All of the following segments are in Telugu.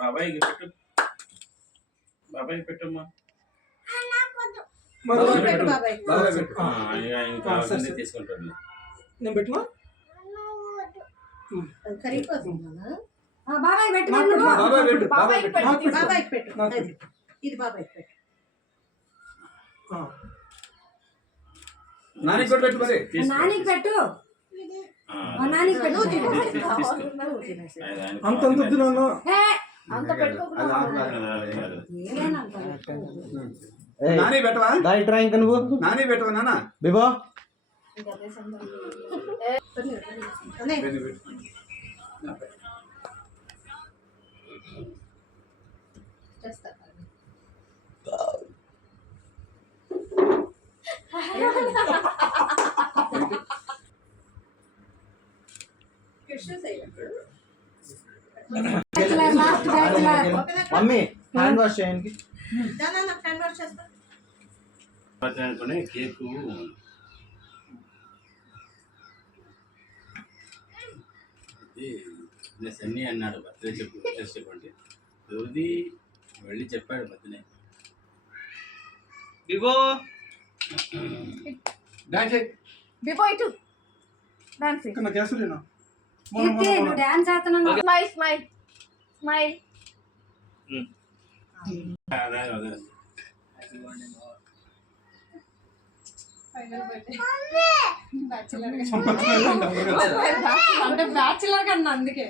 బాబాయ్కి పెట్టు, బాబాయ్కి పెట్టమ్మా. తీసుకుంటాడు. నేను పెట్టినా బాబాయ్ పెట్టు, ఇది బాబాయ్ పెట్టు. నానికి పెట్టు, మరి నానికి పెట్టు, నానికి పెట్టు. అంత తిన్నాను అంత పెట్టుకోకుండా నాని పెట్టవా? దాయిట్రా ఇంకా నువ్వు నాని పెట్టవా నాన్న? బిబో మమ్మీ హ్యాండ్ వాష్ చేయండి. అనుకునే కేకు సన్నీ అన్నాడు బర్త్డే చెప్పండి. రోజు వెళ్ళి చెప్పాడు బర్త్డే. బిబో బిబో ఇటు డాన్స్ నా కేసులేనా? నువ్వు డాన్స్ చేస్తున్నావు. Smile smile smile. అంటే బ్యాచులర్ కన్నా అందుకే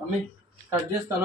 మమ్మీ కట్ చేస్తాను.